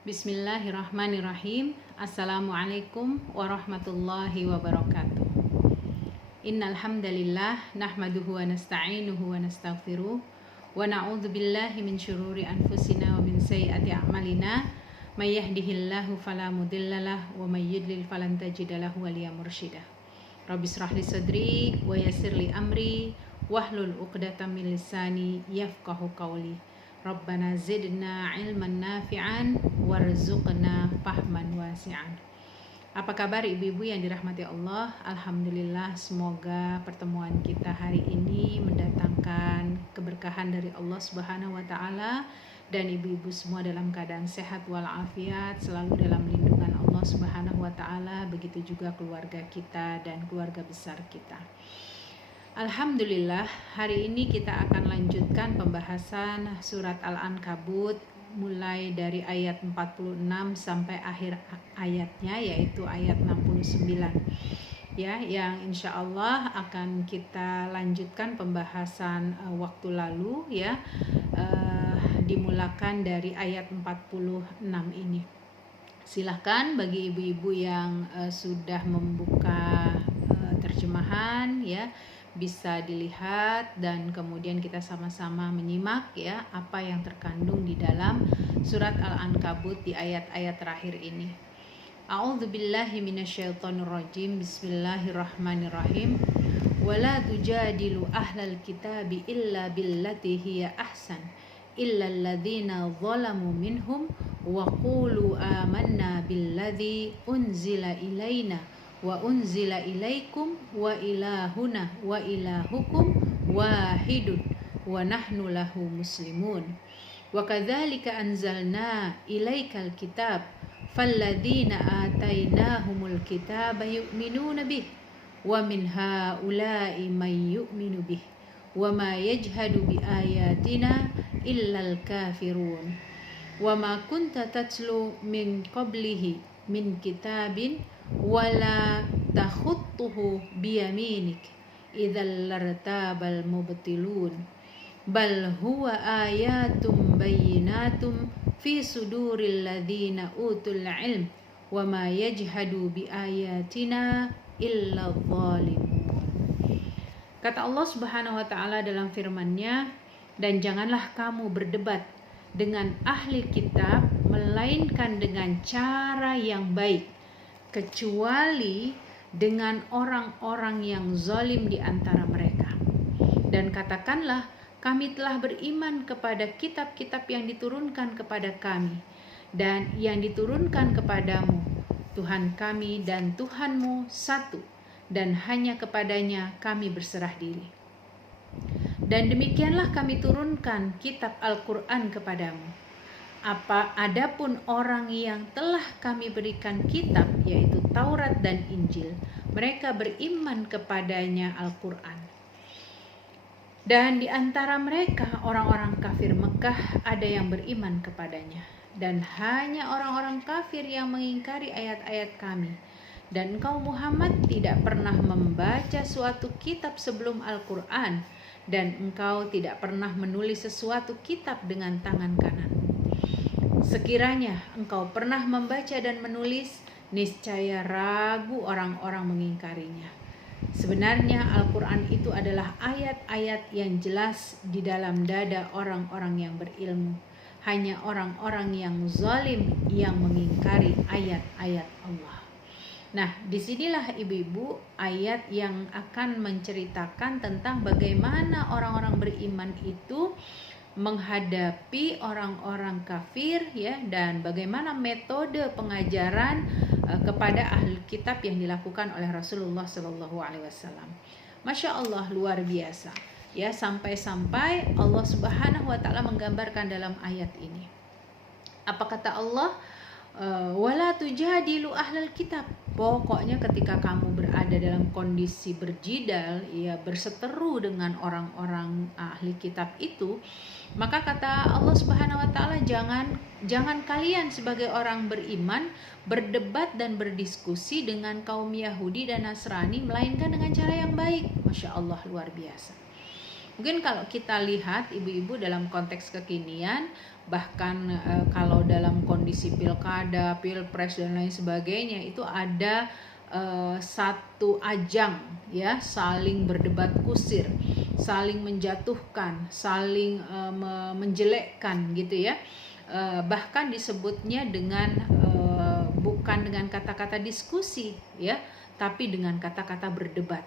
Bismillahirrahmanirrahim. Assalamualaikum warahmatullahi wabarakatuh. Innal hamdalillah nahmaduhu wa nasta'inuhu wa nastaghfiruh wa na'udzu billahi min syururi anfusina wa min sayyiati a'malina may yahdihillahu fala mudhillalah wa may yudlil falan tajida lahu waliya mursyida. Rabbi shrah li sadri wa yassir li amri wahlul 'uqdatam min lisani yafqahu qawli. Rabbana zidna ilman nafi'an warzuqna fahman wasi'an. Apa kabar ibu-ibu yang dirahmati Allah? Alhamdulillah, semoga pertemuan kita hari ini mendatangkan keberkahan dari Allah Subhanahu wa taala dan ibu-ibu semua dalam keadaan sehat walafiat, selalu dalam lindungan Allah Subhanahu wa taala, begitu juga keluarga kita dan keluarga besar kita. Alhamdulillah, hari ini kita akan lanjutkan pembahasan surat Al-Ankabut mulai dari ayat 46 sampai akhir ayatnya, yaitu ayat 69. Ya, yang insya Allah akan kita lanjutkan pembahasan waktu lalu ya, dimulakan dari ayat 46 ini. Silahkan bagi ibu-ibu yang sudah membuka terjemahan ya, bisa dilihat dan kemudian kita sama-sama menyimak ya apa yang terkandung di dalam surat Al-Ankabut di ayat-ayat terakhir ini. A'udzubillahi minasyaitonirrajim. Bismillahirrahmanirrahim. Wala tujadilu ahlal kitabi illa billati hiya ahsan illa alladhina zalamu minhum wa qulu amanna billadzi unzila ilaina wa unzila ilaikum wa ilahuna wa ilahukum wahidun wa nahnu lahu muslimun wa kadzalika anzalna ilaikal kitab falladzina atainahumul kitaba yu'minuna bih wa min haula'i may yu'minu bih wa ma yajhadu bi ayatina illal kafirun wa ma kunta tatlu min qablihi min kitabin wala takhuttuhu biyaminik idzal lartabal mubtilun bal huwa ayatum bayyinatum fi suduril ladzina utul ilm wa ma yajhadu bi ayatina illa dzalimun. Kata Allah Subhanahu wa taala dalam firman-Nya, dan janganlah kamu berdebat dengan ahli kitab melainkan dengan cara yang baik, kecuali dengan orang-orang yang zalim di antara mereka. Dan katakanlah, kami telah beriman kepada kitab-kitab yang diturunkan kepada kami dan yang diturunkan kepadamu. Tuhan kami dan Tuhanmu satu, dan hanya kepadanya kami berserah diri. Dan demikianlah kami turunkan kitab Al-Quran kepadamu. Adapun orang yang telah kami berikan kitab, yaitu Taurat dan Injil, mereka beriman kepadanya Al-Quran. Dan di antara mereka orang-orang kafir Mekah ada yang beriman kepadanya. Dan hanya orang-orang kafir yang mengingkari ayat-ayat kami. Dan engkau Muhammad tidak pernah membaca suatu kitab sebelum Al-Quran, dan engkau tidak pernah menulis sesuatu kitab dengan tangan kanan. Sekiranya engkau pernah membaca dan menulis, niscaya ragu orang-orang mengingkarinya. Sebenarnya Al-Quran itu adalah ayat-ayat yang jelas di dalam dada orang-orang yang berilmu. Hanya orang-orang yang zalim yang mengingkari ayat-ayat Allah. Nah, disinilah ibu-ibu ayat yang akan menceritakan tentang bagaimana orang-orang beriman itu menghadapi orang-orang kafir ya, dan bagaimana metode pengajaran kepada ahli kitab yang dilakukan oleh Rasulullah SAW. Masya Allah, luar biasa ya, sampai-sampai Allah Subhanahu wa taala menggambarkan dalam ayat ini. Apa kata Allah? Wala tujadilu ahlal kitab. Pokoknya ketika kamu berada dalam kondisi berjidal, ya berseteru dengan orang-orang ahli kitab itu, maka kata Allah Subhanahu wa taala, jangan kalian sebagai orang beriman berdebat dan berdiskusi dengan kaum Yahudi dan Nasrani, melainkan dengan cara yang baik. Masya Allah, luar biasa. Mungkin kalau kita lihat ibu-ibu dalam konteks kekinian, bahkan kalau dalam kondisi pilkada, pilpres dan lain sebagainya itu ada satu ajang ya, saling berdebat kusir, saling menjatuhkan, saling menjelekkan gitu ya. Bahkan disebutnya dengan bukan dengan kata-kata diskusi ya, tapi dengan kata-kata berdebat.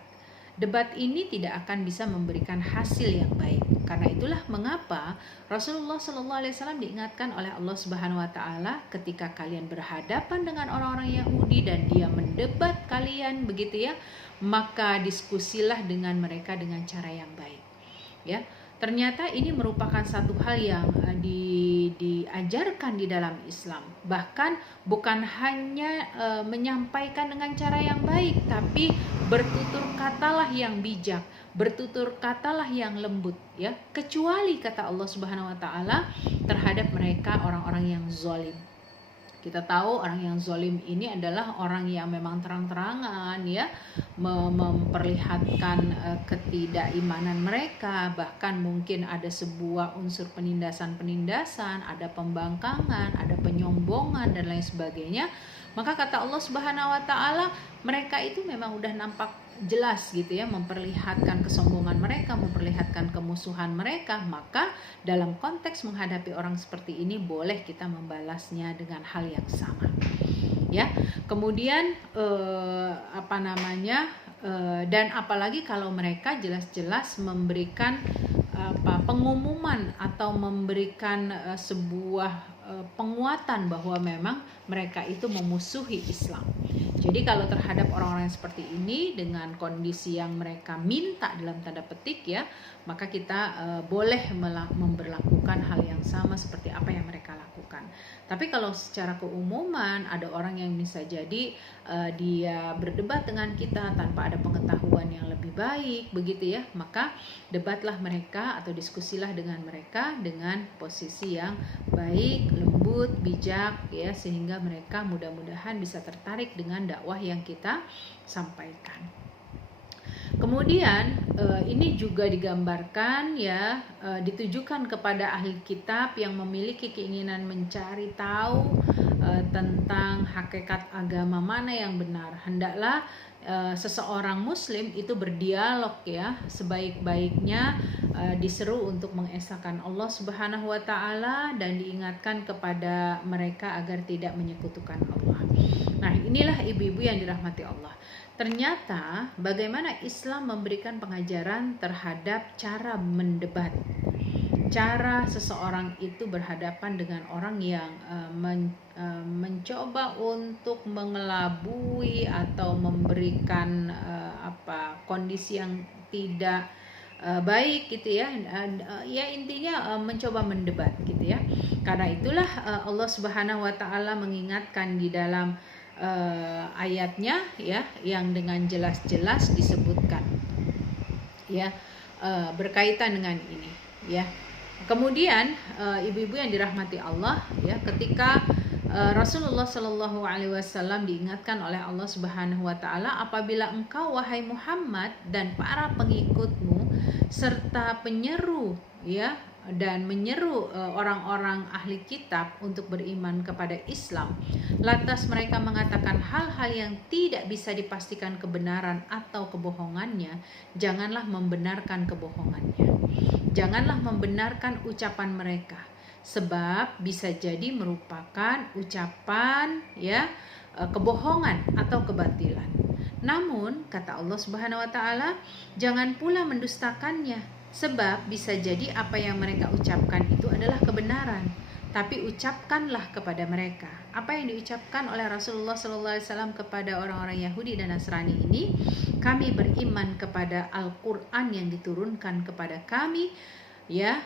Debat ini tidak akan bisa memberikan hasil yang baik. Karena itulah mengapa Rasulullah SAW diingatkan oleh Allah Subhanahu Wa Taala ketika kalian berhadapan dengan orang-orang Yahudi dan dia mendebat kalian begitu ya, maka diskusilah dengan mereka dengan cara yang baik. Ya, ternyata ini merupakan satu hal yang diajarkan di dalam Islam. Bahkan bukan hanya menyampaikan dengan cara yang baik, tapi bertutur katalah yang bijak, bertutur katalah yang lembut ya, kecuali kata Allah Subhanahu Wa Taala terhadap mereka orang-orang yang zalim. Kita tahu orang yang zalim ini adalah orang yang memang terang-terangan ya memperlihatkan ketidakimanan mereka, bahkan mungkin ada sebuah unsur penindasan, ada pembangkangan, ada penyombongan dan lain sebagainya. Maka kata Allah Subhanahu Wa Taala mereka itu memang udah nampak jelas gitu ya, memperlihatkan kesombongan mereka, memperlihatkan kemusuhan mereka. Maka dalam konteks menghadapi orang seperti ini boleh kita membalasnya dengan hal yang sama ya. Kemudian dan apalagi kalau mereka jelas-jelas memberikan pengumuman atau memberikan sebuah penguatan bahwa memang mereka itu memusuhi Islam. Jadi kalau terhadap orang-orang yang seperti ini dengan kondisi yang mereka minta dalam tanda petik ya, maka kita boleh memberlakukan hal yang sama seperti apa yang mereka lakukan. Tapi kalau secara keumuman ada orang yang bisa jadi dia berdebat dengan kita tanpa ada pengetahuan yang lebih baik begitu ya, maka debatlah mereka atau diskusilah dengan mereka dengan posisi yang baik, lembut, bijak ya, sehingga mereka mudah-mudahan bisa tertarik dengan dakwah yang kita sampaikan. Kemudian ini juga digambarkan ya, ditujukan kepada ahli kitab yang memiliki keinginan mencari tahu tentang hakikat agama mana yang benar. Hendaklah seseorang muslim itu berdialog ya, sebaik-baiknya diseru untuk mengesahkan Allah Subhanahu Wa Taala dan diingatkan kepada mereka agar tidak menyekutukan Allah. Nah, inilah ibu-ibu yang dirahmati Allah. Ternyata bagaimana Islam memberikan pengajaran terhadap cara mendebat, cara seseorang itu berhadapan dengan orang yang mencoba untuk mengelabui atau memberikan kondisi yang tidak baik gitu ya, ya intinya mencoba mendebat gitu ya. Karena itulah Allah Subhanahu Wa Taala mengingatkan di dalam ayatnya ya, yang dengan jelas-jelas disebutkan ya berkaitan dengan ini ya. Kemudian ibu-ibu yang dirahmati Allah ya, ketika Rasulullah Shallallahu Alaihi Wasallam diingatkan oleh Allah Subhanahu Wa Taala, apabila engkau wahai Muhammad dan para pengikutmu serta penyeru ya dan menyeru orang-orang ahli kitab untuk beriman kepada Islam, lantas mereka mengatakan hal-hal yang tidak bisa dipastikan kebenaran atau kebohongannya, janganlah membenarkan kebohongannya, janganlah membenarkan ucapan mereka, sebab bisa jadi merupakan ucapan ya kebohongan atau kebatilan. Namun kata Allah Subhanahu Wa Taala, jangan pula mendustakannya, sebab bisa jadi apa yang mereka ucapkan itu adalah kebenaran. Tapi ucapkanlah kepada mereka apa yang diucapkan oleh Rasulullah SAW kepada orang-orang Yahudi dan Nasrani ini. Kami beriman kepada Al-Quran yang diturunkan kepada kami ya,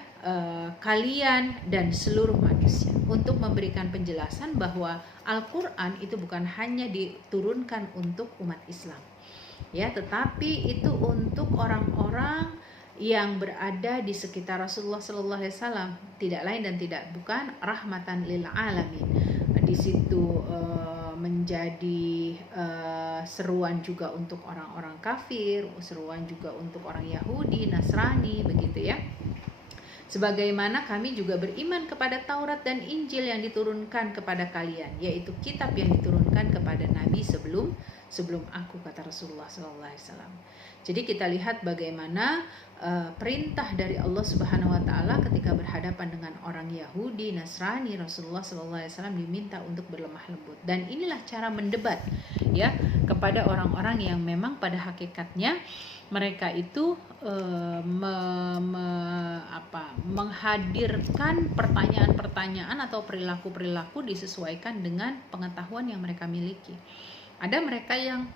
kalian dan seluruh manusia, untuk memberikan penjelasan bahwa Al-Quran itu bukan hanya diturunkan untuk umat Islam ya, tetapi itu untuk orang-orang yang berada di sekitar Rasulullah Sallallahu Alaihi Wasallam, tidak lain dan tidak bukan rahmatan lil alamin. Di situ menjadi seruan juga untuk orang-orang kafir, seruan juga untuk orang Yahudi, Nasrani begitu ya. Sebagaimana kami juga beriman kepada Taurat dan Injil yang diturunkan kepada kalian, yaitu kitab yang diturunkan kepada Nabi sebelum aku, kata Rasulullah SAW. Jadi kita lihat bagaimana perintah dari Allah Subhanahu Wa Taala ketika berhadapan dengan orang Yahudi, Nasrani, Rasulullah SAW diminta untuk berlemah lembut. Dan inilah cara mendebat ya kepada orang-orang yang memang pada hakikatnya mereka itu menghadirkan pertanyaan-pertanyaan atau perilaku-perilaku disesuaikan dengan pengetahuan yang mereka miliki. Ada mereka yang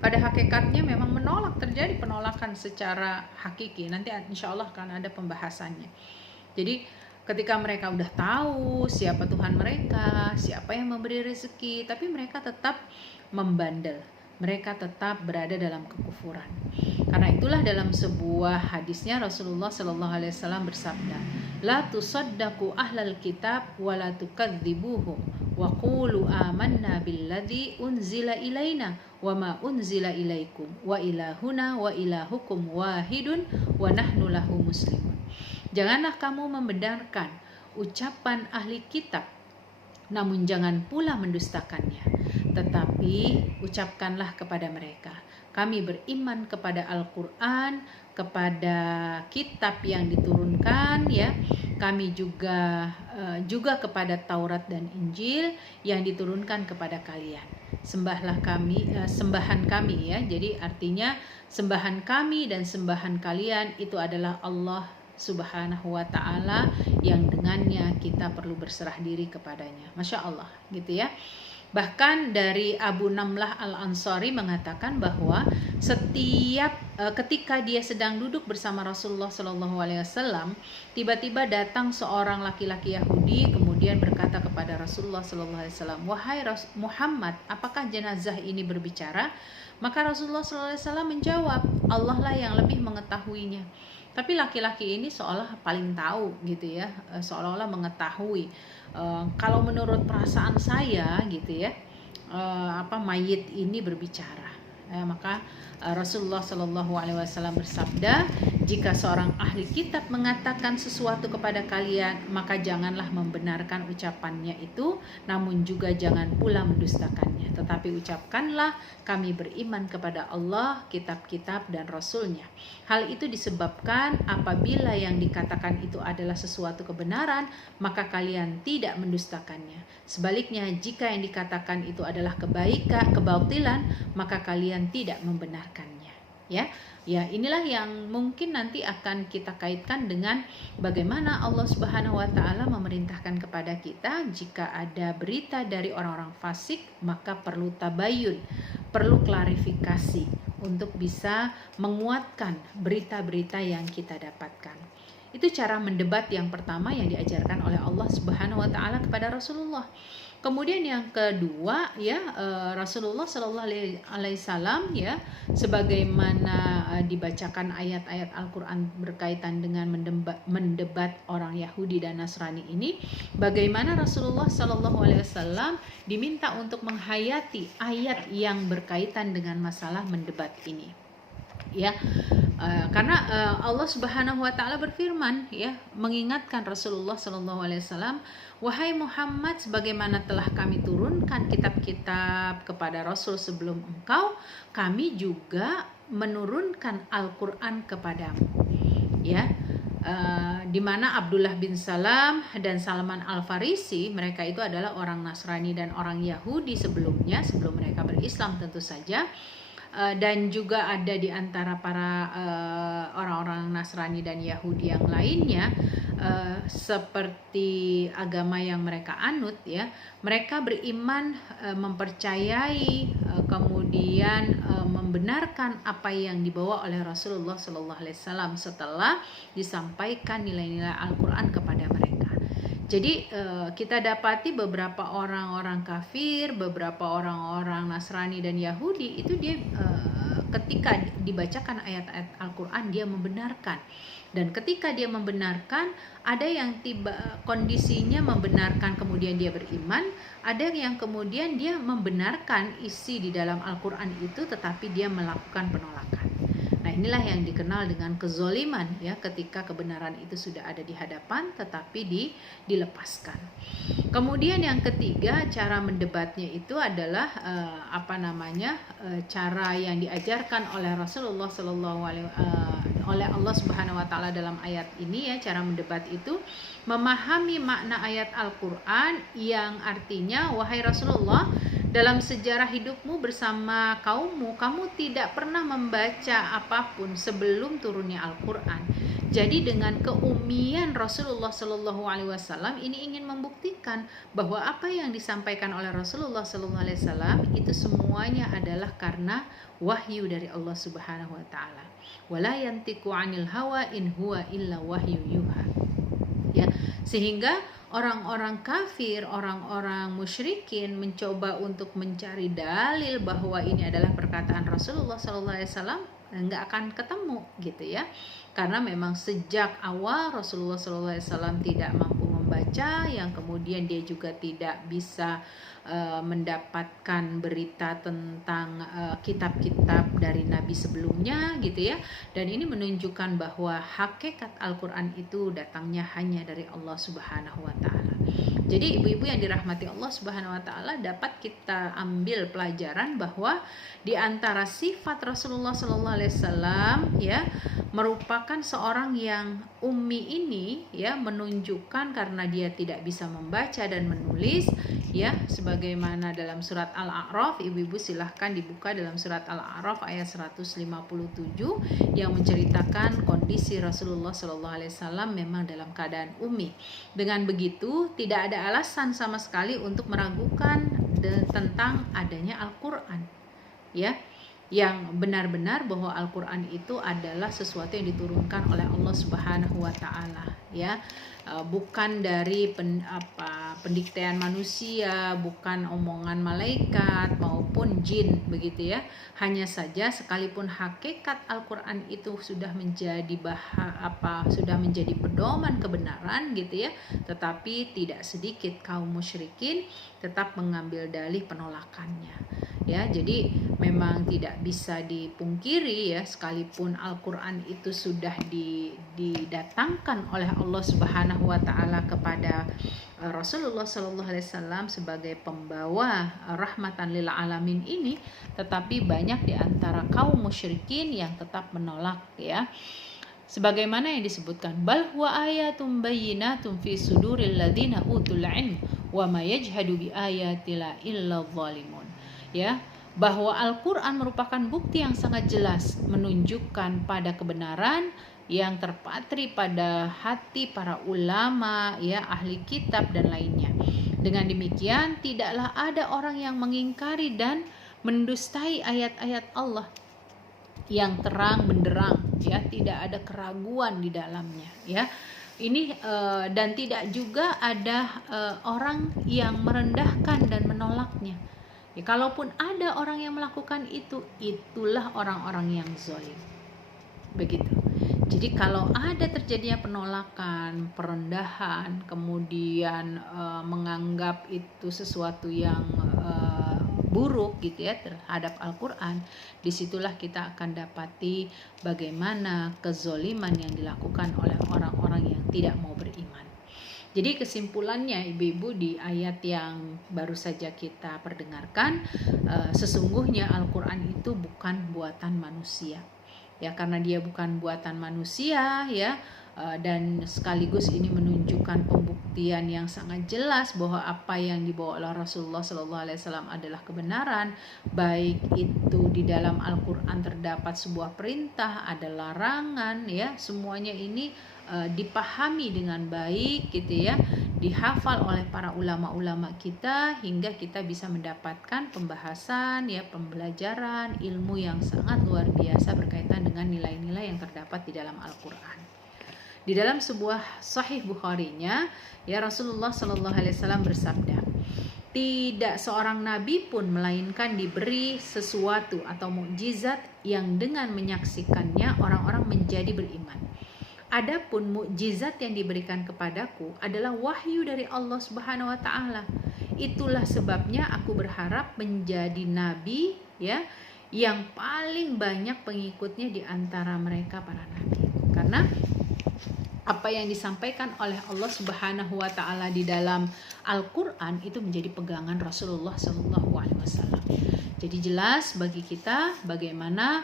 pada hakikatnya memang menolak, terjadi penolakan secara hakiki. Nanti insya Allah akan ada pembahasannya. Jadi ketika mereka udah tahu siapa Tuhan mereka, siapa yang memberi rezeki, tapi mereka tetap membandel, mereka tetap berada dalam kekufuran. Karena itulah dalam sebuah hadisnya Rasulullah SAW bersabda, la tusaddaqu ahlal kitab wa la tukadzibuhum wa qulu amanna billadzi unzila ilaina wa ma unzila ilaikum wa ilahuna wa ilahukum wahidun wa nahnu lahu muslimun. Janganlah kamu membenarkan ucapan ahli kitab, namun jangan pula mendustakannya, tetapi ucapkanlah kepada mereka, kami beriman kepada Al-Quran, kepada kitab yang diturunkan ya. Kami juga kepada Taurat dan Injil yang diturunkan kepada kalian. Sembahlah kami, sembahan kami ya. Jadi artinya sembahan kami dan sembahan kalian itu adalah Allah Subhanahu wa Ta'ala yang dengannya kita perlu berserah diri kepadanya. Masya Allah gitu ya. Bahkan dari Abu Namlah Al-Ansari mengatakan bahwa setiap ketika dia sedang duduk bersama Rasulullah SAW, tiba-tiba datang seorang laki-laki Yahudi kemudian berkata kepada Rasulullah SAW, wahai Muhammad, apakah jenazah ini berbicara? Maka Rasulullah SAW menjawab, Allah lah yang lebih mengetahuinya. Tapi laki-laki ini seolah paling tahu gitu ya, seolah-olah mengetahui. Kalau menurut perasaan saya gitu ya, mayit ini berbicara. Maka Rasulullah SAW bersabda, jika seorang ahli kitab mengatakan sesuatu kepada kalian, maka janganlah membenarkan ucapannya itu, namun juga jangan pula mendustakannya. Tetapi ucapkanlah, kami beriman kepada Allah, kitab-kitab dan Rasulnya. Hal itu disebabkan apabila yang dikatakan itu adalah sesuatu kebenaran, maka kalian tidak mendustakannya. Sebaliknya, jika yang dikatakan itu adalah kebautilan, maka kalian tidak membenarkannya. Ya, inilah yang mungkin nanti akan kita kaitkan dengan bagaimana Allah Subhanahu wa Ta'ala memerintahkan kepada kita, jika ada berita dari orang-orang fasik, maka perlu tabayun, perlu klarifikasi untuk bisa menguatkan berita-berita yang kita dapatkan. Itu cara mendebat yang pertama yang diajarkan oleh Allah Subhanahu wa Ta'ala kepada Rasulullah. Kemudian yang kedua ya, Rasulullah Shallallahu Alaihi Wasallam ya, sebagaimana dibacakan ayat-ayat Al-Quran berkaitan dengan mendebat orang Yahudi dan Nasrani ini, bagaimana Rasulullah Shallallahu Alaihi Wasallam diminta untuk menghayati ayat yang berkaitan dengan masalah mendebat ini. Ya, karena Allah Subhanahu wa Ta'ala berfirman ya, mengingatkan Rasulullah Sallallahu Alaihi Wasallam, wahai Muhammad, sebagaimana telah kami turunkan kitab-kitab kepada Rasul sebelum engkau, kami juga menurunkan Al-Quran kepadamu. Ya, di mana Abdullah bin Salam dan Salman Al-Farisi, mereka itu adalah orang Nasrani dan orang Yahudi sebelumnya, sebelum mereka berislam tentu saja. Dan juga ada di antara para orang-orang Nasrani dan Yahudi yang lainnya, seperti agama yang mereka anut ya, mereka beriman, mempercayai, kemudian membenarkan apa yang dibawa oleh Rasulullah SAW setelah disampaikan nilai-nilai Al-Quran kepada mereka. Jadi kita dapati beberapa orang-orang kafir, beberapa orang-orang Nasrani dan Yahudi itu dia ketika dibacakan ayat-ayat Al-Quran dia membenarkan. Dan ketika dia membenarkan, ada yang kondisinya membenarkan kemudian dia beriman, ada yang kemudian dia membenarkan isi di dalam Al-Quran itu tetapi dia melakukan penolakan. Nah Nah, inilah yang dikenal dengan kezoliman ya, ketika kebenaran itu sudah ada di hadapan tetapi dilepaskan. Kemudian yang ketiga, cara mendebatnya itu adalah cara yang diajarkan oleh Rasulullah oleh Allah Subhanahu wa taala dalam ayat ini ya. Cara mendebat itu memahami makna ayat Al-Qur'an yang artinya, wahai Rasulullah, dalam sejarah hidupmu bersama kaummu, kamu tidak pernah membaca apapun sebelum turunnya Al-Quran. Jadi dengan keumian Rasulullah Shallallahu Alaihi Wasallam ini ingin membuktikan bahwa apa yang disampaikan oleh Rasulullah Shallallahu Alaihi Wasallam itu semuanya adalah karena wahyu dari Allah Subhanahu Wa Taala. Wala yantiqu 'anil hawa in huwa illa wahyu yuha. Ya, sehingga orang-orang kafir, orang-orang musyrikin mencoba untuk mencari dalil bahwa ini adalah perkataan Rasulullah SAW, nggak akan ketemu gitu ya, karena memang sejak awal Rasulullah SAW tidak mampu membaca, yang kemudian dia juga tidak bisa mendapatkan berita tentang kitab-kitab dari Nabi sebelumnya gitu ya. Dan ini menunjukkan bahwa hakikat Al-Quran itu datangnya hanya dari Allah Subhanahu wa Ta'ala. Jadi ibu-ibu yang dirahmati Allah Subhanahu wa Ta'ala, dapat kita ambil pelajaran bahwa di antara sifat Rasulullah Sallallahu Alaihi Wasallam ya, merupakan seorang yang ummi ini ya, menunjukkan karena dia tidak bisa membaca dan menulis ya, sebagaimana dalam surat Al-A'raf. Ibu-ibu silahkan dibuka dalam surat Al-A'raf ayat 157 yang menceritakan kondisi Rasulullah Sallallahu Alaihi Wasallam memang dalam keadaan ummi. Dengan begitu tidak ada alasan sama sekali untuk meragukan tentang adanya Al-Quran ya, yang benar-benar bahwa Al-Quran itu adalah sesuatu yang diturunkan oleh Allah Subhanahu wa Ta'ala ya, bukan dari pendiktean manusia, bukan omongan malaikat maupun jin begitu ya. Hanya saja sekalipun hakikat Al-Quran itu sudah menjadi sudah menjadi pedoman kebenaran gitu ya, tetapi tidak sedikit kaum musyrikin tetap mengambil dalih penolakannya ya. Jadi memang tidak bisa dipungkiri ya, sekalipun Al-Quran itu sudah didatangkan oleh Allah Subhanahu wa Ta'ala kepada Rasulullah Sallallahu Alaihi Wasallam sebagai pembawa rahmatan lil alamin ini, tetapi banyak di antara kaum musyrikin yang tetap menolak ya. Sebagaimana yang disebutkan, bal huwa ayatum bayyinatun fi suduril ladzina utul ilm wa ma yajhadu bi ayatina illa dzalimun ya, bahwa Al-Quran merupakan bukti yang sangat jelas menunjukkan pada kebenaran yang terpatri pada hati para ulama ya, ahli kitab dan lainnya. Dengan demikian tidaklah ada orang yang mengingkari dan mendustai ayat-ayat Allah yang terang benderang ya, tidak ada keraguan di dalamnya ya. Ini dan tidak juga ada orang yang merendahkan dan menolaknya. Ya, kalaupun ada orang yang melakukan itu, itulah orang-orang yang zalim. Begitu. Jadi kalau ada terjadinya penolakan, perendahan, kemudian menganggap itu sesuatu yang buruk gitu ya terhadap Al-Quran, disitulah kita akan dapati bagaimana kezoliman yang dilakukan oleh orang-orang yang tidak mau beriman. Jadi kesimpulannya ibu-ibu di ayat yang baru saja kita perdengarkan, sesungguhnya Al-Quran itu bukan buatan manusia ya, karena dia bukan buatan manusia ya, dan sekaligus ini menunjukkan pembuktian yang sangat jelas bahwa apa yang dibawa oleh Rasulullah SAW adalah kebenaran, baik itu di dalam Al-Quran terdapat sebuah perintah, ada larangan ya, semuanya ini dipahami dengan baik gitu ya, dihafal oleh para ulama-ulama kita, hingga kita bisa mendapatkan pembahasan ya, pembelajaran ilmu yang sangat luar biasa berkaitan dengan nilai-nilai yang terdapat di dalam Al-Quran. Di dalam sebuah Sahih Bukharinya ya, Rasulullah SAW bersabda, tidak seorang nabi pun melainkan diberi sesuatu atau mukjizat yang dengan menyaksikannya orang-orang menjadi beriman. Adapun mukjizat yang diberikan kepadaku adalah wahyu dari Allah Subhanahu wa Ta'ala. Itulah sebabnya aku berharap menjadi nabi ya, yang paling banyak pengikutnya di antara mereka para nabi. Karena apa yang disampaikan oleh Allah Subhanahu wa taala di dalam Al-Qur'an itu menjadi pegangan Rasulullah Shallallahu alaihi wasallam. Jadi jelas bagi kita bagaimana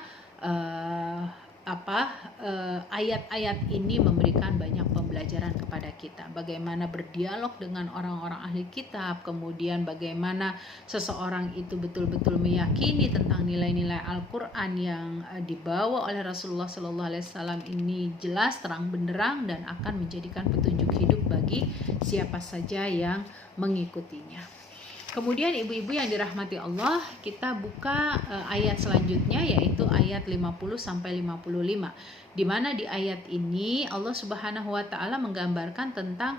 ayat-ayat ini memberikan banyak pembelajaran kepada kita. Bagaimana berdialog dengan orang-orang ahli kitab, kemudian bagaimana seseorang itu betul-betul meyakini tentang nilai-nilai Al-Quran yang dibawa oleh Rasulullah Sallallahu Alaihi Wasallam ini jelas, terang benderang, dan akan menjadikan petunjuk hidup bagi siapa saja yang mengikutinya. Kemudian ibu-ibu yang dirahmati Allah, kita buka ayat selanjutnya, yaitu ayat 50 sampai 55. Di mana di ayat ini Allah Subhanahu wa taala menggambarkan tentang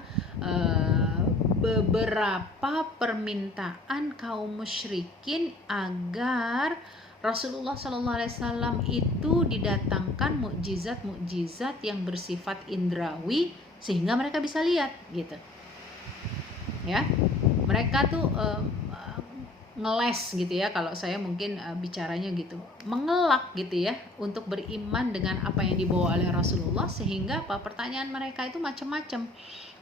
beberapa permintaan kaum musyrikin agar Rasulullah Shallallahu Alaihi Wasallam itu didatangkan mukjizat-mukjizat yang bersifat indrawi sehingga mereka bisa lihat, gitu. Ya, mereka tuh ngeles gitu ya, kalau saya mungkin bicaranya gitu, mengelak gitu ya untuk beriman dengan apa yang dibawa oleh Rasulullah, sehingga pertanyaan mereka itu macam-macam.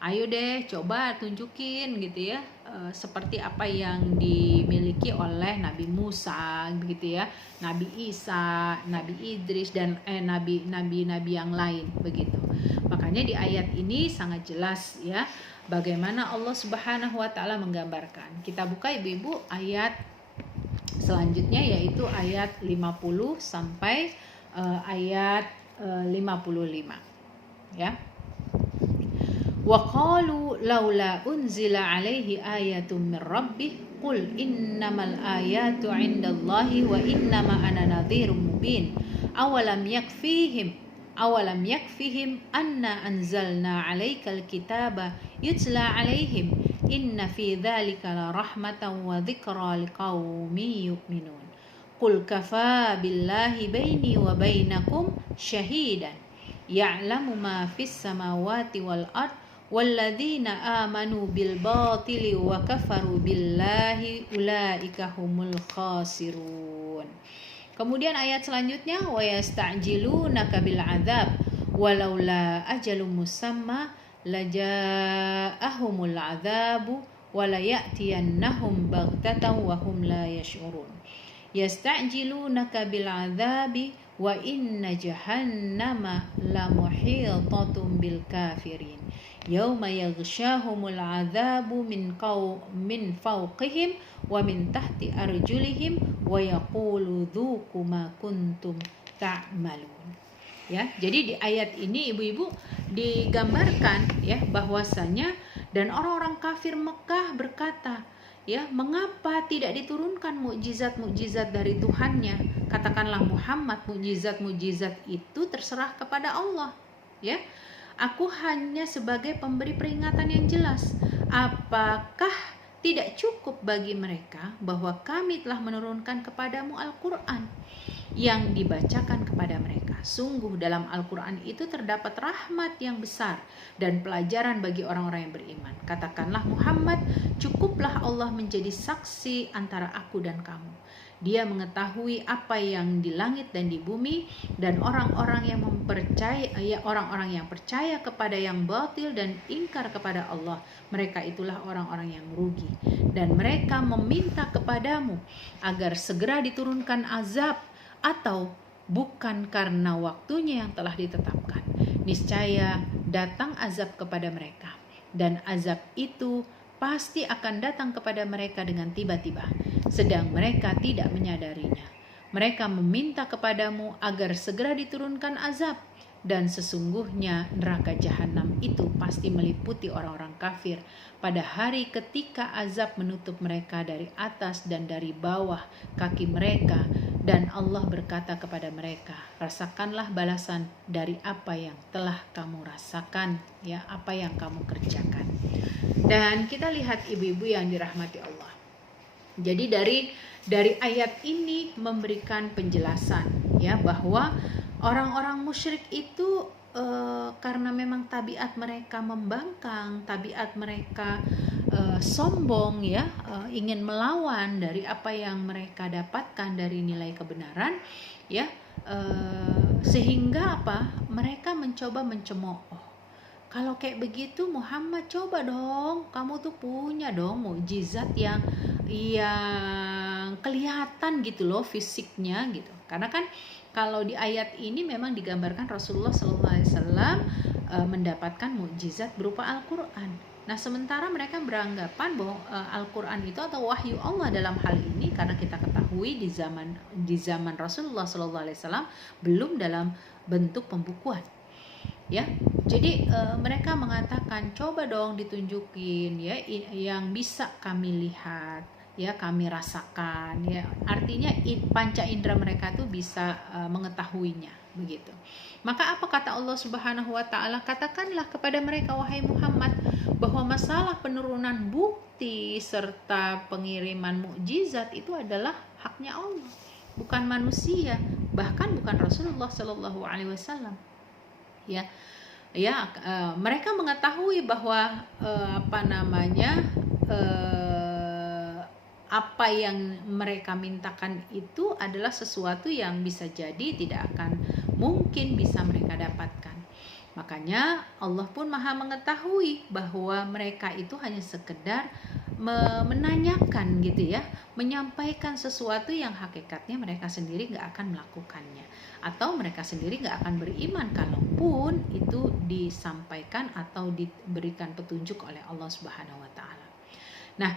Ayo deh coba tunjukin gitu ya, seperti apa yang dimiliki oleh Nabi Musa begitu ya, Nabi Isa, Nabi Idris, dan nabi-nabi yang lain begitu. Makanya di ayat ini sangat jelas ya bagaimana Allah Subhanahu wa taala menggambarkan. Kita buka ibu-ibu ayat selanjutnya, yaitu ayat 50 sampai ayat 55 ya. Wa qalu laula unzila alaihi ayatun min rabbih qul innamal ayatu 'indallahi wa innama ana nadhirum mubin awalam yakfihim anna anzalna 'alaikal kitaba yutla 'alaihim inna fi dzalika la rahmatan wa dzikra liqaumin yu'minun qul kafaa billahi baini wa bainakum syahidan ya'lamu ma fis samawati wal ard walladzina amanu bil batili wa kafaru billahi ulaika humul khasirun. Kemudian ayat selanjutnya, wa yasta'jilunaka bil adzab walaula ajalun musamma laja'ahumul adzabu wala ya'tiyannahum baghtatan wa hum la yash'urun. Yasta'jilunaka bil adzabi wa inna jahannama la muhitatun bil kafirin yauma yaghshahumul adzabu min fawqihim wa min tahti arjulihim wa yaqulu dzuqu ma kuntum ta'malun. Ya, jadi di ayat ini ibu-ibu digambarkan ya bahwasanya dan orang-orang kafir Mekah berkata, ya, mengapa tidak diturunkan mukjizat-mukjizat dari Tuhannya? Katakanlah Muhammad, mukjizat-mukjizat itu terserah kepada Allah, ya. Aku hanya sebagai pemberi peringatan yang jelas. Apakah tidak cukup bagi mereka bahwa kami telah menurunkan kepadamu Al-Quran yang dibacakan kepada mereka? Sungguh dalam Al-Quran itu terdapat rahmat yang besar dan pelajaran bagi orang-orang yang beriman. Katakanlah Muhammad, cukuplah Allah menjadi saksi antara aku dan kamu. Dia mengetahui apa yang di langit dan di bumi, dan orang-orang yang percaya kepada yang batil dan ingkar kepada Allah, mereka itulah orang-orang yang merugi. Dan mereka meminta kepadamu agar segera diturunkan azab, atau bukan karena waktunya yang telah ditetapkan. Niscaya datang azab kepada mereka, dan azab itu pasti akan datang kepada mereka dengan tiba-tiba, sedang mereka tidak menyadarinya. Mereka meminta kepadamu agar segera diturunkan azab, dan sesungguhnya neraka jahanam itu pasti meliputi orang-orang kafir pada hari ketika azab menutup mereka dari atas dan dari bawah kaki mereka, dan Allah berkata kepada mereka, rasakanlah balasan dari apa yang telah kamu rasakan, ya, apa yang kamu kerjakan. Dan kita lihat ibu-ibu yang dirahmati Allah. Jadi dari ayat ini memberikan penjelasan, ya, bahwa orang-orang musyrik itu karena memang tabiat mereka membangkang, tabiat mereka sombong ya, ingin melawan dari apa yang mereka dapatkan dari nilai kebenaran ya, sehingga apa, mereka mencoba mencemooh. Kalau kayak begitu Muhammad, coba dong, kamu tuh punya dong mukjizat yang kelihatan gitu loh fisiknya gitu. Karena kan kalau di ayat ini memang digambarkan Rasulullah SAW mendapatkan mukjizat berupa Al-Quran. Nah sementara mereka beranggapan bahwa Al-Quran itu atau wahyu Allah dalam hal ini, karena kita ketahui di zaman Rasulullah SAW belum dalam bentuk pembukuan. Ya, jadi mereka mengatakan coba dong ditunjukin ya yang bisa kami lihat, ya kami rasakan, ya artinya panca indera mereka tuh bisa mengetahuinya begitu. Maka apa kata Allah Subhanahu wa taala? Katakanlah kepada mereka wahai Muhammad bahwa masalah penurunan bukti serta pengiriman mukjizat itu adalah haknya Allah, bukan manusia, bahkan bukan Rasulullah Shallallahu Alaihi Wasallam. Mereka mengetahui bahwa apa yang mereka mintakan itu adalah sesuatu yang bisa jadi tidak akan mungkin bisa mereka dapatkan. Makanya Allah pun maha mengetahui bahwa mereka itu hanya sekedar menanyakan gitu ya, menyampaikan sesuatu yang hakikatnya mereka sendiri gak akan melakukannya, atau mereka sendiri gak akan beriman kalaupun itu disampaikan atau diberikan petunjuk oleh Allah Subhanahu wa taala. Nah,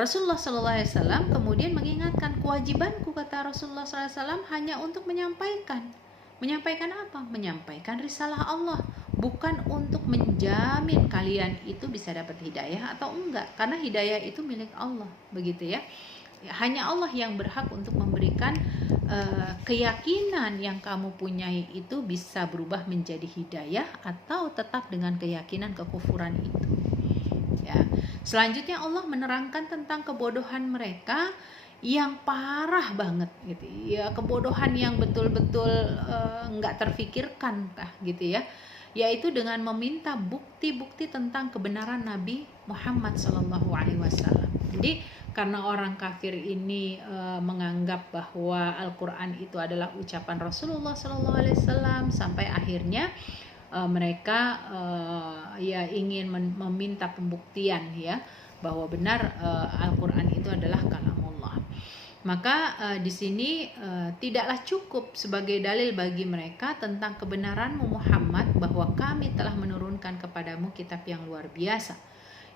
Rasulullah SAW kemudian mengingatkan, kewajibanku kata Rasulullah SAW hanya untuk menyampaikan apa? Menyampaikan risalah Allah, bukan untuk menjamin kalian itu bisa dapat hidayah atau enggak, karena hidayah itu milik Allah, begitu ya. Hanya Allah yang berhak untuk memberikan keyakinan yang kamu punyai itu bisa berubah menjadi hidayah atau tetap dengan keyakinan kekufuran itu. Ya. Selanjutnya Allah menerangkan tentang kebodohan mereka yang parah banget gitu ya, kebodohan yang betul-betul nggak terfikirkan gitu ya, yaitu dengan meminta bukti-bukti tentang kebenaran Nabi Muhammad SAW. Jadi karena orang kafir ini menganggap bahwa Al-Quran itu adalah ucapan Rasulullah SAW, sampai akhirnya mereka ingin meminta pembuktian ya bahwa benar Al-Quran itu adalah kalamullah. Maka di sini tidaklah cukup sebagai dalil bagi mereka tentang kebenaranmu Muhammad bahwa kami telah menurunkan kepadamu kitab yang luar biasa,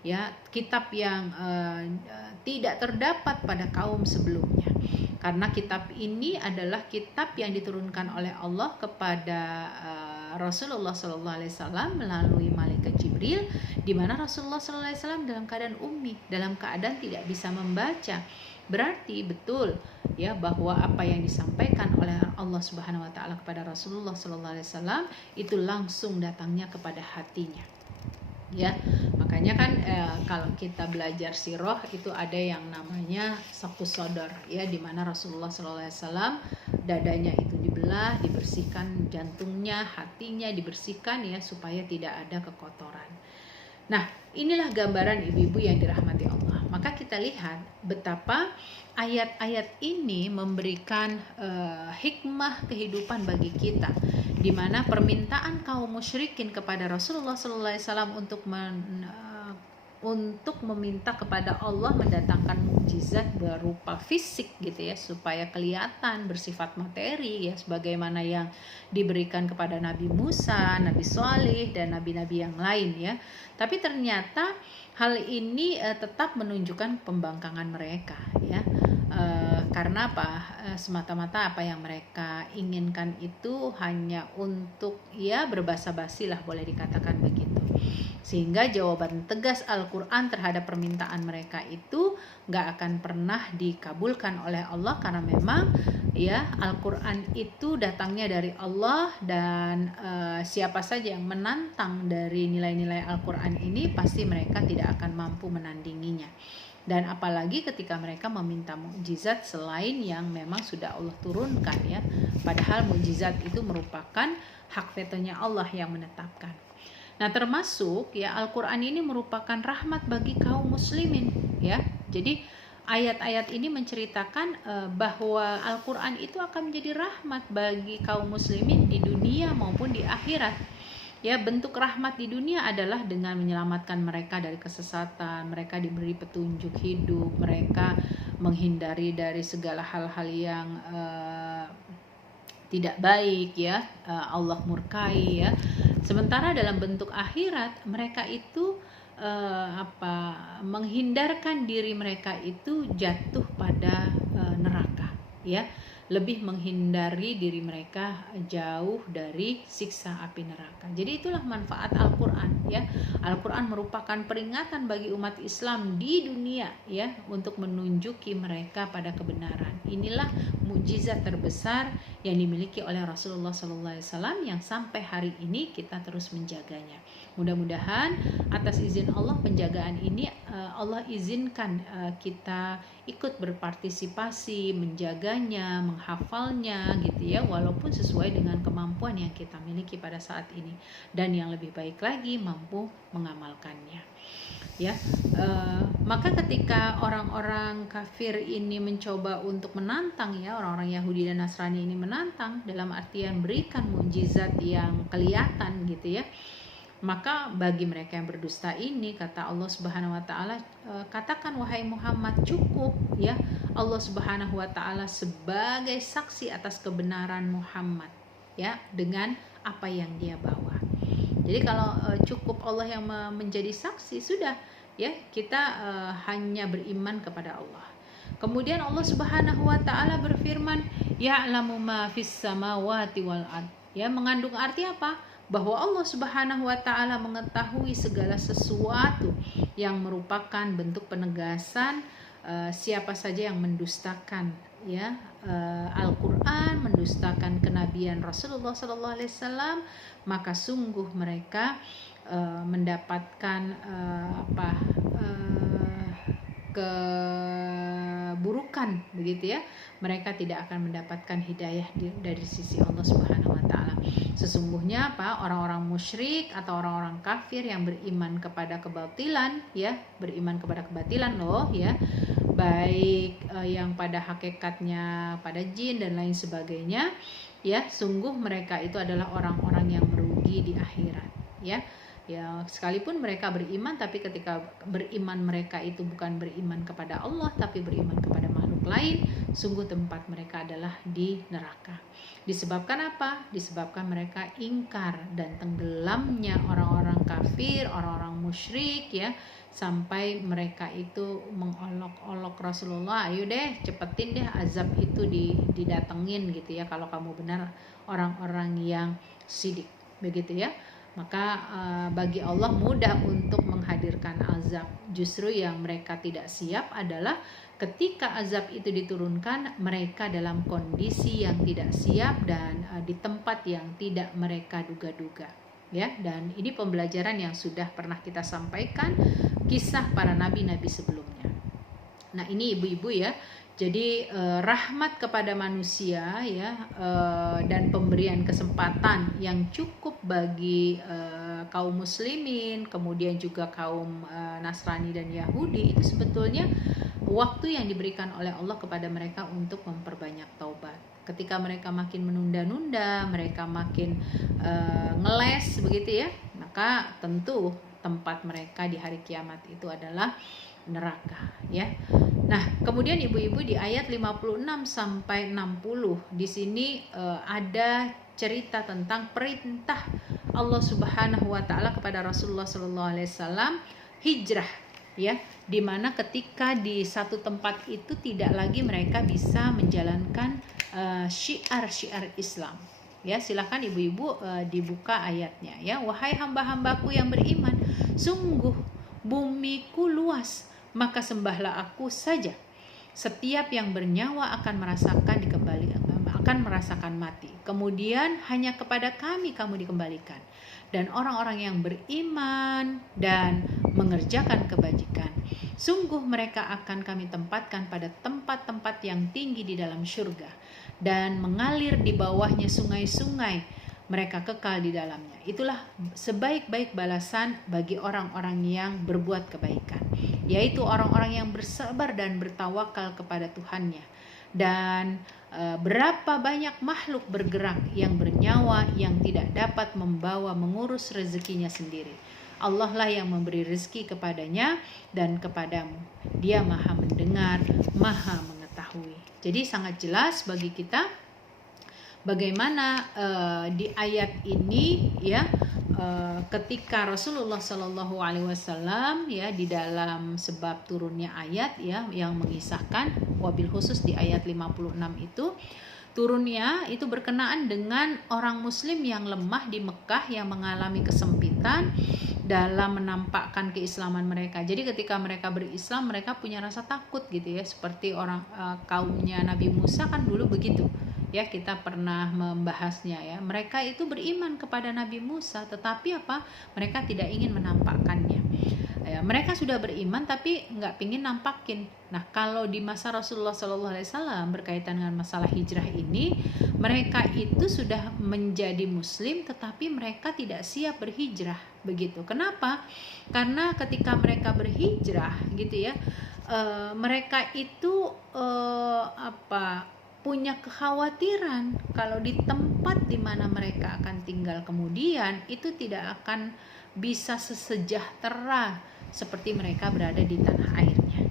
ya, kitab yang tidak terdapat pada kaum sebelumnya. Karena kitab ini adalah kitab yang diturunkan oleh Allah kepada Rasulullah SAW melalui malaikat Jibril, di mana Rasulullah SAW dalam keadaan ummi, dalam keadaan tidak bisa membaca. Berarti betul ya bahwa apa yang disampaikan oleh Allah Subhanahu wa taala kepada Rasulullah SAW itu langsung datangnya kepada hatinya. Ya, makanya kan kalau kita belajar sirah itu ada yang namanya saqqus shadar ya, di mana Rasulullah SAW dadanya itu dibelah, dibersihkan, jantungnya, hatinya dibersihkan ya, supaya tidak ada kekotoran. Nah, inilah gambaran ibu-ibu yang dirahmati Allah. Maka kita lihat betapa ayat-ayat ini memberikan hikmah kehidupan bagi kita, di mana permintaan kaum musyrikin kepada Rasulullah SAW untuk meminta kepada Allah mendatangkan mukjizat berupa fisik gitu ya, supaya kelihatan bersifat materi ya, sebagaimana yang diberikan kepada Nabi Musa, Nabi Shalih, dan nabi-nabi yang lain ya. Tapi ternyata hal ini tetap menunjukkan pembangkangan mereka ya. Karena apa? Semata-mata apa yang mereka inginkan itu hanya untuk ya berbasa-basi lah, boleh dikatakan begitu. Sehingga jawaban tegas Al-Quran terhadap permintaan mereka itu gak akan pernah dikabulkan oleh Allah, karena memang ya Al-Quran itu datangnya dari Allah, dan siapa saja yang menantang dari nilai-nilai Al-Quran ini pasti mereka tidak akan mampu menandinginya. Dan apalagi ketika mereka meminta mukjizat selain yang memang sudah Allah turunkan ya. Padahal mukjizat itu merupakan hak vetonya Allah yang menetapkan. Nah, termasuk ya Al-Qur'an ini merupakan rahmat bagi kaum muslimin ya. Jadi ayat-ayat ini menceritakan bahwa Al-Qur'an itu akan menjadi rahmat bagi kaum muslimin di dunia maupun di akhirat. Ya, bentuk rahmat di dunia adalah dengan menyelamatkan mereka dari kesesatan, mereka diberi petunjuk hidup, mereka menghindari dari segala hal-hal yang tidak baik ya, Allah murkai ya. Sementara dalam bentuk akhirat mereka itu menghindarkan diri mereka itu jatuh pada neraka ya, lebih menghindari diri mereka jauh dari siksa api neraka. Jadi itulah manfaat Al-Qur'an ya. Al-Qur'an merupakan peringatan bagi umat Islam di dunia ya, untuk menunjuki mereka pada kebenaran. Inilah mukjizat terbesar yang dimiliki oleh Rasulullah SAW yang sampai hari ini kita terus menjaganya. Mudah-mudahan atas izin Allah penjagaan ini Allah izinkan kita ikut berpartisipasi menjaganya, menghafalnya gitu ya, walaupun sesuai dengan kemampuan yang kita miliki pada saat ini, dan yang lebih baik lagi mampu mengamalkannya ya. Maka ketika orang-orang kafir ini mencoba untuk menantang ya, orang-orang Yahudi dan Nasrani ini menantang dalam artian berikan mukjizat yang kelihatan gitu ya, maka bagi mereka yang berdusta ini kata Allah Subhanahu wa taala, katakan wahai Muhammad, cukup ya Allah Subhanahu wa taala sebagai saksi atas kebenaran Muhammad ya, dengan apa yang dia bawa. Jadi kalau cukup Allah yang menjadi saksi, sudah ya, kita hanya beriman kepada Allah. Kemudian Allah Subhanahu wa taala berfirman, ya'lamu ma fis samawati wal ard. Ya, mengandung arti apa? Bahwa Allah Subhanahu wa taala mengetahui segala sesuatu, yang merupakan bentuk penegasan siapa saja yang mendustakan ya Al-Qur'an, mendustakan kenabian Rasulullah sallallahu alaihi wasallam, maka sungguh mereka mendapatkan keburukan begitu ya. Mereka tidak akan mendapatkan hidayah dari sisi Allah Subhanahu wa taala. Sesungguhnya orang-orang musyrik atau orang-orang kafir yang beriman kepada kebatilan ya, beriman kepada kebatilan loh ya, baik yang pada hakikatnya pada jin dan lain sebagainya ya, sungguh mereka itu adalah orang-orang yang merugi di akhirat ya. Ya, sekalipun mereka beriman, tapi ketika beriman mereka itu bukan beriman kepada Allah, tapi beriman kepada makhluk lain, sungguh tempat mereka adalah di neraka. Disebabkan apa? Disebabkan mereka ingkar dan tenggelamnya orang-orang kafir, orang-orang musyrik ya, sampai mereka itu mengolok-olok Rasulullah, ayo deh cepetin deh azab itu didatengin gitu ya, kalau kamu benar orang-orang yang sidik begitu ya. Maka bagi Allah mudah untuk menghadirkan azab. Justru yang mereka tidak siap adalah ketika azab itu diturunkan, mereka dalam kondisi yang tidak siap dan di tempat yang tidak mereka duga-duga ya. Dan ini pembelajaran yang sudah pernah kita sampaikan, kisah para nabi-nabi sebelumnya. Nah, ini ibu-ibu ya. Jadi rahmat kepada manusia ya, dan pemberian kesempatan yang cukup bagi kaum muslimin, kemudian juga kaum Nasrani dan Yahudi, itu sebetulnya waktu yang diberikan oleh Allah kepada mereka untuk memperbanyak taubat. Ketika mereka makin menunda-nunda, mereka makin ngeles begitu ya, maka tentu tempat mereka di hari kiamat itu adalah neraka ya. Nah, kemudian ibu-ibu di ayat 56 sampai 60 di sini ada cerita tentang perintah Allah Subhanahu wa taala kepada Rasulullah sallallahu alaihi wasallam hijrah ya, di mana ketika di satu tempat itu tidak lagi mereka bisa menjalankan syiar-syiar Islam. Ya, silakan ibu-ibu dibuka ayatnya ya. Wahai hamba-hambaku yang beriman, sungguh bumiku luas, maka sembahlah aku saja. Setiap yang bernyawa akan akan merasakan mati. Kemudian hanya kepada Kami kamu dikembalikan. Dan orang-orang yang beriman dan mengerjakan kebajikan, sungguh mereka akan Kami tempatkan pada tempat-tempat yang tinggi di dalam surga, dan mengalir di bawahnya sungai-sungai, mereka kekal di dalamnya. Itulah sebaik-baik balasan bagi orang-orang yang berbuat kebaikan, yaitu orang-orang yang bersabar dan bertawakal kepada Tuhannya. Dan berapa banyak makhluk bergerak yang bernyawa yang tidak dapat mengurus rezekinya sendiri. Allah lah yang memberi rezeki kepadanya dan kepadamu. Dia Maha mendengar, Maha mengetahui. Jadi sangat jelas bagi kita bagaimana di ayat ini ya, ketika Rasulullah Shallallahu Alaihi Wasallam ya di dalam sebab turunnya ayat ya yang mengisahkan, wabil khusus di ayat 56 itu turunnya itu berkenaan dengan orang muslim yang lemah di Mekah yang mengalami kesempitan dalam menampakkan keislaman mereka. Jadi ketika mereka berislam, mereka punya rasa takut gitu ya, seperti orang kaumnya Nabi Musa kan dulu begitu. Ya, kita pernah membahasnya ya. Mereka itu beriman kepada Nabi Musa, tetapi apa? Mereka tidak ingin menampakkannya. Ya, mereka sudah beriman tapi nggak pingin nampakin. Nah, kalau di masa Rasulullah SAW berkaitan dengan masalah hijrah ini, mereka itu sudah menjadi Muslim, tetapi mereka tidak siap berhijrah, begitu. Kenapa? Karena ketika mereka berhijrah, gitu ya, mereka itu punya kekhawatiran kalau di tempat di mana mereka akan tinggal kemudian itu tidak akan bisa sesejahtera seperti mereka berada di tanah airnya,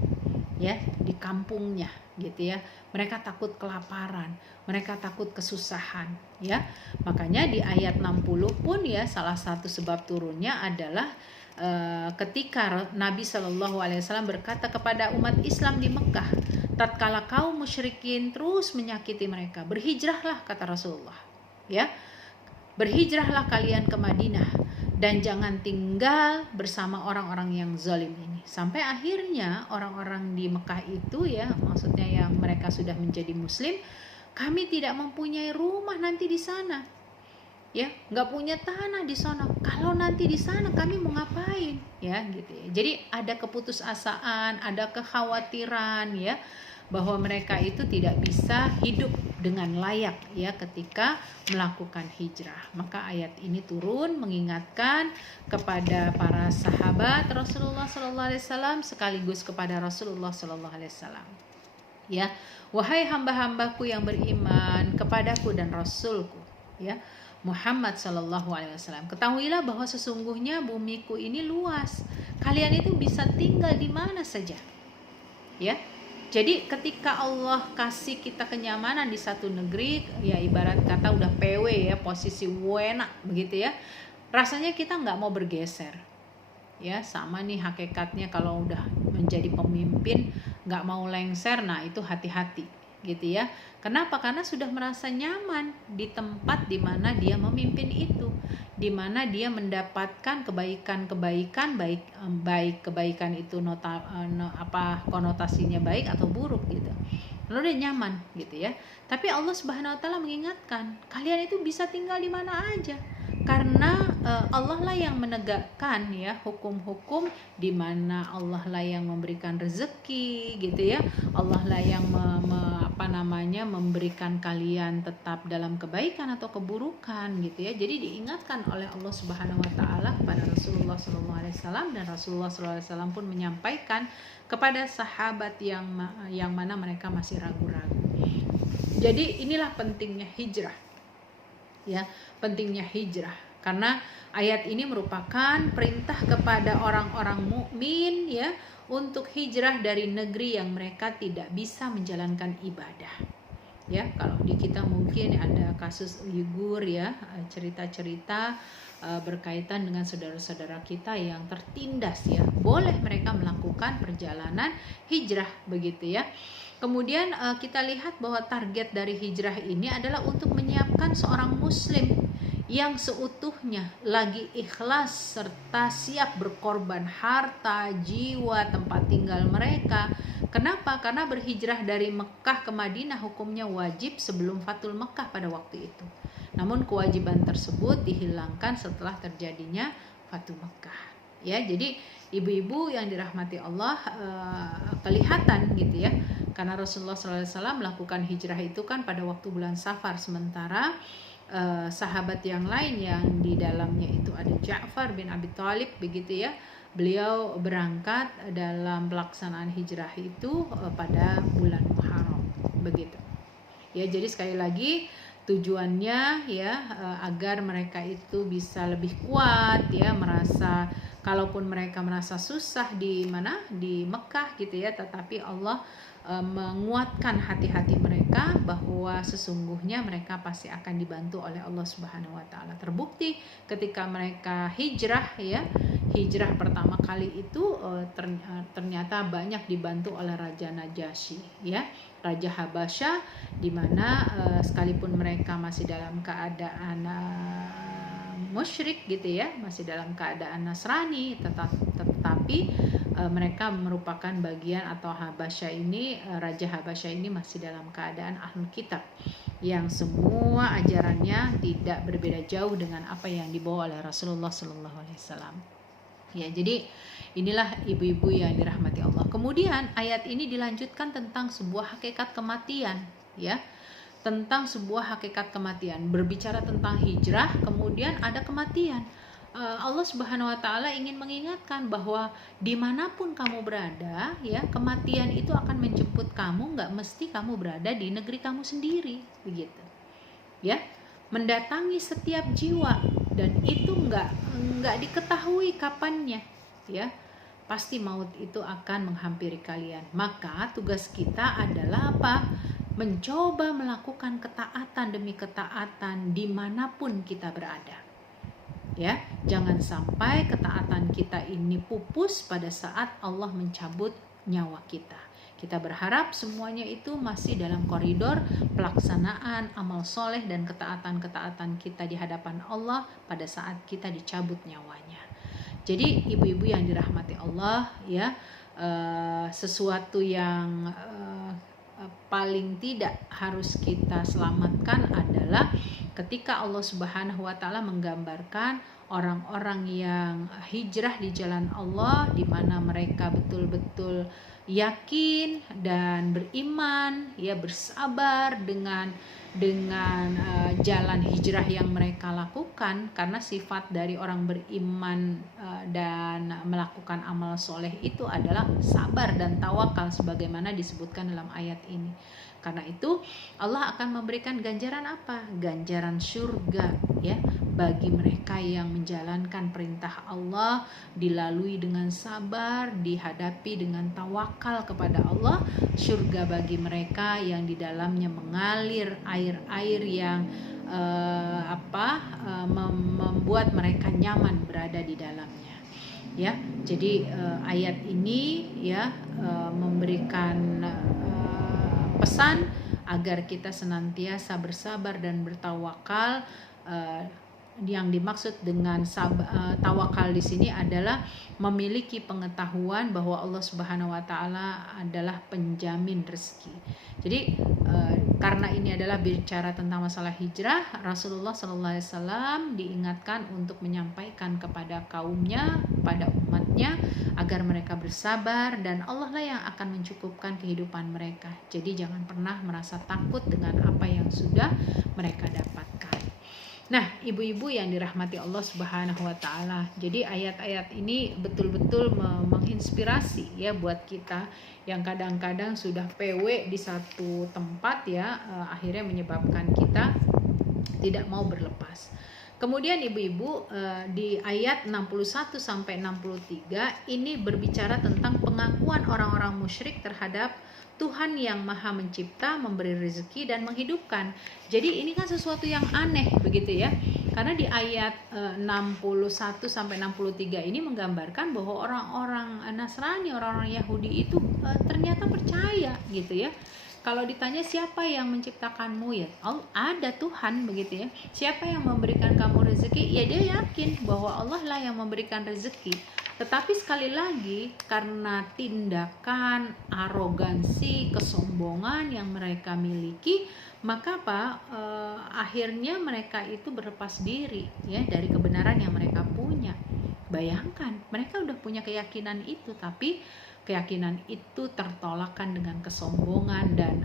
ya, di kampungnya, gitu ya. Mereka takut kelaparan, mereka takut kesusahan, ya. Makanya di ayat 60 pun ya salah satu sebab turunnya adalah ketika Nabi Shallallahu Alaihi Wasallam berkata kepada umat Islam di Mekah, tatkala kaum musyrikin terus menyakiti mereka, berhijrahlah, kata Rasulullah, ya, berhijrahlah kalian ke Madinah dan jangan tinggal bersama orang-orang yang zalim ini. Sampai akhirnya orang-orang di Mekah itu ya, maksudnya yang mereka sudah menjadi Muslim, kami tidak mempunyai rumah nanti di sana, ya, nggak punya tanah di sana. Kalau nanti di sana kami mau ngapain, ya, gitu ya. Jadi ada keputusasaan, ada kekhawatiran, ya, bahwa mereka itu tidak bisa hidup dengan layak ya ketika melakukan hijrah. Maka ayat ini turun mengingatkan kepada para sahabat Rasulullah SAW sekaligus kepada Rasulullah SAW. Ya, wahai hamba-hambaku yang beriman kepadaku dan Rasulku, ya, Muhammad Sallallahu Alaihi Wasallam, ketahuilah bahwa sesungguhnya bumiku ini luas. Kalian itu bisa tinggal di mana saja, ya. Jadi ketika Allah kasih kita kenyamanan di satu negeri, ya ibarat kata udah PW ya, posisi enak begitu ya, rasanya kita nggak mau bergeser. Ya sama nih hakikatnya kalau udah menjadi pemimpin nggak mau lengser, nah itu hati-hati gitu ya. Kenapa? Karena sudah merasa nyaman di tempat di mana dia memimpin itu, di mana dia mendapatkan kebaikan-kebaikan, baik kebaikan itu konotasinya baik atau buruk gitu. Lalu dia nyaman gitu ya. Tapi Allah Subhanahu wa taala mengingatkan, kalian itu bisa tinggal di mana aja. Karena Allah lah yang menegakkan ya hukum-hukum, di mana Allah lah yang memberikan rezeki gitu ya. Allah lah yang memberikan kalian tetap dalam kebaikan atau keburukan gitu ya. Jadi diingatkan oleh Allah Subhanahu wa taala kepada Rasulullah sallallahu alaihi wasallam, dan Rasulullah sallallahu alaihi wasallam pun menyampaikan kepada sahabat yang mana mereka masih ragu-ragu. Jadi inilah pentingnya hijrah. Ya, pentingnya hijrah karena ayat ini merupakan perintah kepada orang-orang mukmin ya untuk hijrah dari negeri yang mereka tidak bisa menjalankan ibadah. Ya, kalau di kita mungkin ada kasus Uyghur ya, cerita-cerita berkaitan dengan saudara-saudara kita yang tertindas ya. Boleh mereka melakukan perjalanan hijrah begitu ya. Kemudian kita lihat bahwa target dari hijrah ini adalah untuk menyiapkan seorang muslim yang seutuhnya, lagi ikhlas serta siap berkorban harta, jiwa, tempat tinggal mereka. Kenapa? Karena berhijrah dari Mekah ke Madinah hukumnya wajib sebelum Fathul Mekah pada waktu itu. Namun kewajiban tersebut dihilangkan setelah terjadinya Fathul Mekah. Ya, jadi ibu-ibu yang dirahmati Allah, kelihatan gitu ya, karena Rasulullah SAW melakukan hijrah itu kan pada waktu bulan Safar, sementara sahabat yang lain yang di dalamnya itu ada Ja'far bin Abi Thalib begitu ya, beliau berangkat dalam pelaksanaan hijrah itu pada bulan Muharram begitu ya. Jadi sekali lagi tujuannya ya, agar mereka itu bisa lebih kuat ya, merasa kalaupun mereka merasa susah di Mekah gitu ya, tetapi Allah menguatkan hati-hati mereka bahwa sesungguhnya mereka pasti akan dibantu oleh Allah Subhanahu wa taala. Terbukti ketika mereka hijrah ya, hijrah pertama kali itu ternyata banyak dibantu oleh Raja Najasyi ya, Raja Habasyah, di mana sekalipun mereka masih dalam keadaan musyrik gitu ya, masih dalam keadaan Nasrani, tetapi mereka merupakan bagian, atau Habasyah ini, Raja Habasyah ini masih dalam keadaan ahlul kitab yang semua ajarannya tidak berbeda jauh dengan apa yang dibawa oleh Rasulullah SAW. Ya, jadi inilah ibu-ibu yang dirahmati Allah. Kemudian ayat ini dilanjutkan tentang sebuah hakikat kematian ya, tentang sebuah hakikat kematian, berbicara tentang hijrah, kemudian ada kematian. Allah Subhanahu wa taala ingin mengingatkan bahwa dimanapun kamu berada ya, kematian itu akan menjemput kamu, nggak mesti kamu berada di negeri kamu sendiri begitu ya, mendatangi setiap jiwa, dan itu nggak diketahui kapannya ya, pasti maut itu akan menghampiri kalian. Maka tugas kita adalah apa? Mencoba melakukan ketaatan demi ketaatan dimanapun kita berada ya. Jangan sampai ketaatan kita ini pupus pada saat Allah mencabut nyawa kita. Kita berharap semuanya itu masih dalam koridor pelaksanaan amal soleh dan ketaatan-ketaatan kita di hadapan Allah pada saat kita dicabut nyawanya. Jadi ibu-ibu yang dirahmati Allah ya, sesuatu yang paling tidak harus kita selamatkan adalah ketika Allah Subhanahu wa taala menggambarkan orang-orang yang hijrah di jalan Allah, di mana mereka betul-betul yakin dan beriman ya, bersabar dengan jalan hijrah yang mereka lakukan, karena sifat dari orang beriman dan melakukan amal soleh itu adalah sabar dan tawakal sebagaimana disebutkan dalam ayat ini. Karena itu Allah akan memberikan ganjaran apa? Ganjaran surga ya, bagi mereka yang menjalankan perintah Allah, dilalui dengan sabar, dihadapi dengan tawakal kepada Allah. Surga bagi mereka yang di dalamnya mengalir air-air yang membuat mereka nyaman berada di dalamnya ya. Jadi ayat ini ya memberikan pesan agar kita senantiasa bersabar dan bertawakal. Yang dimaksud dengan tawakal di sini adalah memiliki pengetahuan bahwa Allah Subhanahu wa taala adalah penjamin rezeki. Jadi karena ini adalah bicara tentang masalah hijrah, Rasulullah SAW diingatkan untuk menyampaikan kepada kaumnya, pada umatnya, agar mereka bersabar dan Allah lah yang akan mencukupkan kehidupan mereka. Jadi jangan pernah merasa takut dengan apa yang sudah mereka dapatkan. Nah, ibu-ibu yang dirahmati Allah Subhanahu wa taala. Jadi ayat-ayat ini betul-betul menginspirasi ya buat kita yang kadang-kadang sudah PW di satu tempat ya, akhirnya menyebabkan kita tidak mau berlepas. Kemudian ibu-ibu di ayat 61 sampai 63 ini berbicara tentang pengakuan orang-orang musyrik terhadap Tuhan yang Maha Mencipta, memberi rezeki dan menghidupkan. Jadi ini kan sesuatu yang aneh begitu ya. Karena di ayat 61 sampai 63 ini menggambarkan bahwa orang-orang Nasrani, orang-orang Yahudi itu ternyata percaya gitu ya. Kalau ditanya siapa yang menciptakanmu, ya ada Tuhan, begitu ya. Siapa yang memberikan kamu rezeki? Ya dia yakin bahwa Allah lah yang memberikan rezeki. Tetapi sekali lagi, karena tindakan, arogansi, kesombongan yang mereka miliki, maka akhirnya mereka itu berlepas diri ya dari kebenaran yang mereka punya. Bayangkan, mereka udah punya keyakinan itu, tapi keyakinan itu tertolakkan dengan kesombongan dan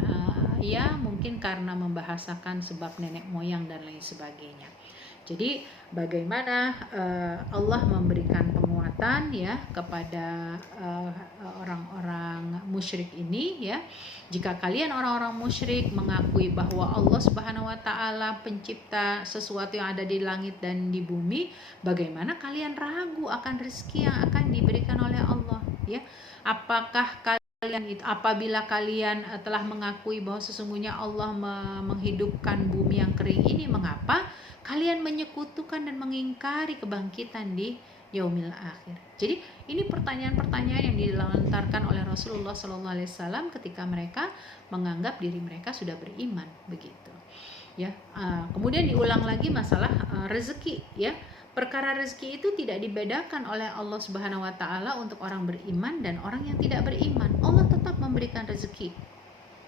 ya mungkin karena membahasakan sebab nenek moyang dan lain sebagainya. Jadi bagaimana Allah memberikan penguatan ya kepada orang-orang musyrik ini ya. Jika kalian orang-orang musyrik mengakui bahwa Allah Subhanahu wa taala pencipta sesuatu yang ada di langit dan di bumi, bagaimana kalian ragu akan rezeki yang akan diberikan oleh Allah ya? Apakah kalian itu, apabila kalian telah mengakui bahwa sesungguhnya Allah menghidupkan bumi yang kering ini, mengapa kalian menyekutukan dan mengingkari kebangkitan di yaumil akhir? Jadi ini pertanyaan-pertanyaan yang dilontarkan oleh Rasulullah SAW ketika mereka menganggap diri mereka sudah beriman, begitu ya. Kemudian diulang lagi masalah rezeki ya. Perkara rezeki itu tidak dibedakan oleh Allah Subhanahu wa taala untuk orang beriman dan orang yang tidak beriman. Allah tetap memberikan rezeki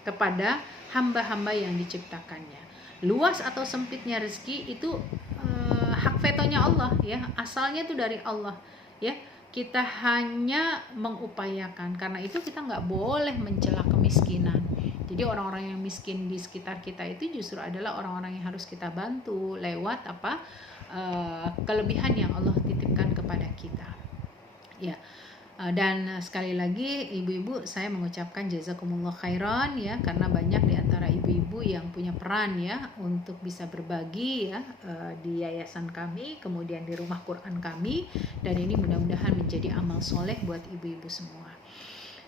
kepada hamba-hamba yang diciptakannya. Luas atau sempitnya rezeki itu hak vetonya Allah ya. Asalnya itu dari Allah ya. Kita hanya mengupayakan. Karena itu kita nggak boleh mencela kemiskinan. Jadi orang-orang yang miskin di sekitar kita itu justru adalah orang-orang yang harus kita bantu lewat kelebihan yang Allah titipkan kepada kita ya. Dan sekali lagi ibu-ibu, saya mengucapkan jazakumullah khairan ya, karena banyak di antara ibu-ibu yang punya peran ya untuk bisa berbagi ya di yayasan kami, kemudian di rumah Quran kami, dan ini mudah-mudahan menjadi amal soleh buat ibu-ibu semua.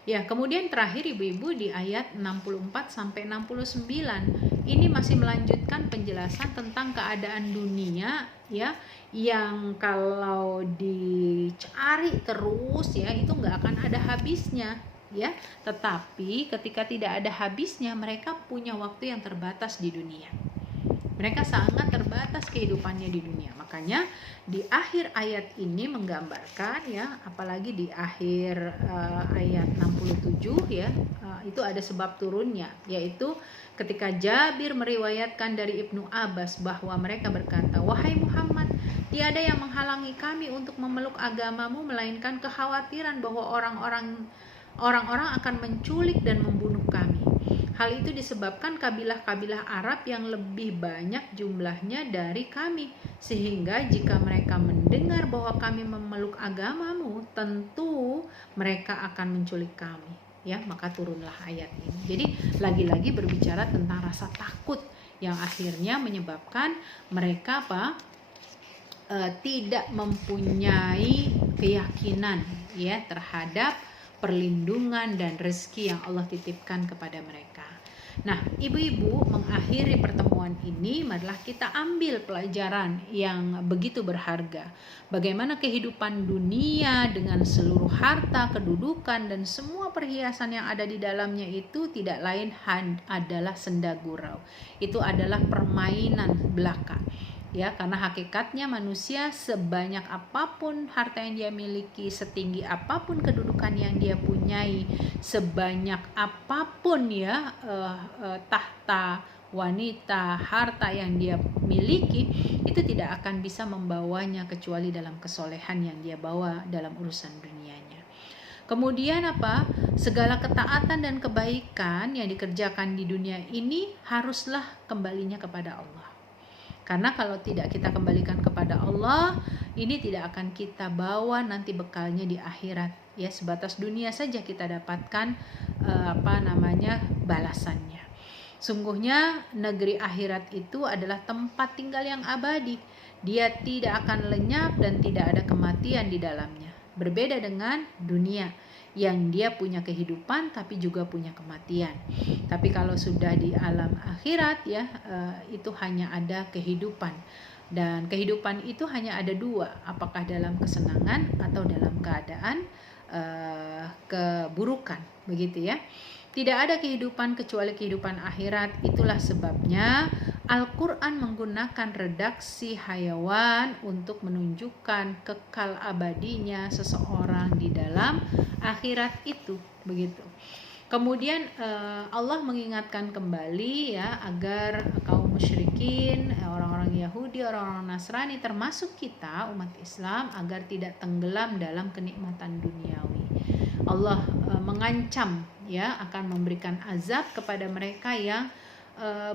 Ya, kemudian terakhir ibu-ibu di ayat 64 sampai 69 ini masih melanjutkan penjelasan tentang keadaan dunia ya, yang kalau dicari terus ya itu nggak akan ada habisnya ya. Tetapi ketika tidak ada habisnya, mereka punya waktu yang terbatas di dunia. Mereka sangat terbatas kehidupannya di dunia. Makanya di akhir ayat ini menggambarkan ya, apalagi di akhir ayat 67 ya, itu ada sebab turunnya, yaitu ketika Jabir meriwayatkan dari Ibnu Abbas bahwa mereka berkata, "Wahai Muhammad, tiada yang menghalangi kami untuk memeluk agamamu melainkan kekhawatiran bahwa orang-orang akan menculik dan membunuh kami. Hal itu disebabkan kabilah-kabilah Arab yang lebih banyak jumlahnya dari kami, sehingga jika mereka mendengar bahwa kami memeluk agamamu, tentu mereka akan menculik kami." Ya, maka turunlah ayat ini. Jadi lagi-lagi berbicara tentang rasa takut yang akhirnya menyebabkan mereka tidak mempunyai keyakinan ya terhadap perlindungan dan rezeki yang Allah titipkan kepada mereka. Nah, ibu-ibu, mengakhiri pertemuan ini, marilah kita ambil pelajaran yang begitu berharga. Bagaimana kehidupan dunia dengan seluruh harta, kedudukan, dan semua perhiasan yang ada di dalamnya itu tidak lain adalah senda gurau. Itu adalah permainan belaka. Ya, karena hakikatnya manusia sebanyak apapun harta yang dia miliki, setinggi apapun kedudukan yang dia punyai, sebanyak apapun ya tahta, wanita, harta yang dia miliki, itu tidak akan bisa membawanya kecuali dalam kesolehan yang dia bawa dalam urusan dunianya. Kemudian segala ketaatan dan kebaikan yang dikerjakan di dunia ini haruslah kembalinya kepada Allah. Karena kalau tidak kita kembalikan kepada Allah, ini tidak akan kita bawa nanti bekalnya di akhirat. Ya, sebatas dunia saja kita dapatkan balasannya. Sungguhnya negeri akhirat itu adalah tempat tinggal yang abadi. Dia tidak akan lenyap dan tidak ada kematian di dalamnya. Berbeda dengan dunia yang dia punya kehidupan tapi juga punya kematian. Tapi kalau sudah di alam akhirat ya, itu hanya ada kehidupan. Dan kehidupan itu hanya ada dua, apakah dalam kesenangan atau dalam keadaan keburukan, begitu ya. Tidak ada kehidupan kecuali kehidupan akhirat. Itulah sebabnya Al-Quran menggunakan redaksi hayawan untuk menunjukkan kekal abadinya seseorang di dalam akhirat itu, begitu. Kemudian Allah mengingatkan kembali ya agar kaum musyrikin, orang-orang Yahudi, orang-orang Nasrani termasuk kita umat Islam agar tidak tenggelam dalam kenikmatan duniawi. Allah mengancam ya akan memberikan azab kepada mereka yang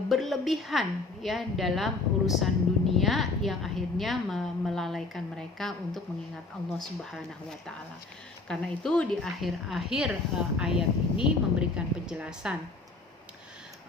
berlebihan ya dalam urusan dunia yang akhirnya melalaikan mereka untuk mengingat Allah Subhanahu wa taala. Karena itu di akhir-akhir ayat ini memberikan penjelasan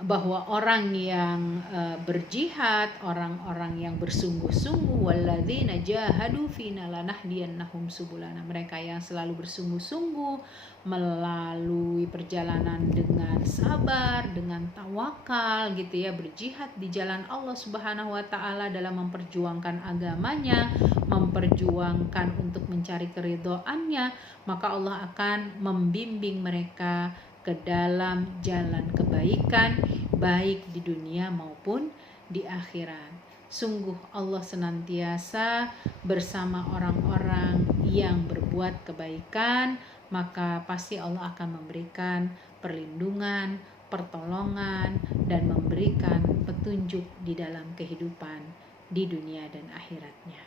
bahwa orang yang berjihad, orang-orang yang bersungguh-sungguh, walladzina jahadu fina lanahdiyannahum subulana, mereka yang selalu bersungguh-sungguh melalui perjalanan dengan sabar, dengan tawakal gitu ya, berjihad di jalan Allah Subhanahu wa taala dalam memperjuangkan agamanya, memperjuangkan untuk mencari keridhoannya, maka Allah akan membimbing mereka ke dalam jalan kebaikan baik di dunia maupun di akhirat. Sungguh Allah senantiasa bersama orang-orang yang berbuat kebaikan, maka pasti Allah akan memberikan perlindungan, pertolongan, dan memberikan petunjuk di dalam kehidupan di dunia dan akhiratnya.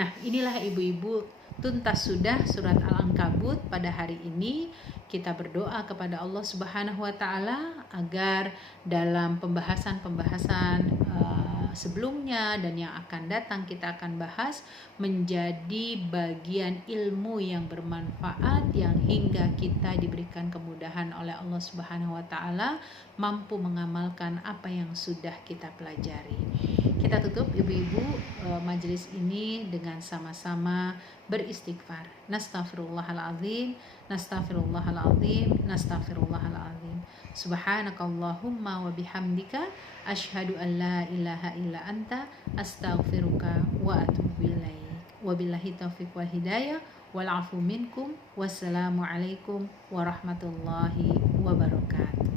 Nah, inilah ibu-ibu, tuntas sudah surat Al-Ankabut pada hari ini. Kita berdoa kepada Allah Subhanahu wa taala agar dalam pembahasan-pembahasan sebelumnya dan yang akan datang kita akan bahas menjadi bagian ilmu yang bermanfaat, yang hingga kita diberikan kemudahan oleh Allah Subhanahu wa taala mampu mengamalkan apa yang sudah kita pelajari. Kita tutup ibu-ibu majelis ini dengan sama-sama beristighfar. Nastaghfirullahaladzim, nastaghfirullahaladzim, nastaghfirullahaladzim. Subhanakallahumma wa bihamdika asyhadu an la ilaha illa anta astaghfiruka wa atubu ilaik. Wabillahi taufiq wal hidayah wal afu minkum. Wassalamualaikum warahmatullahi wabarakatuh.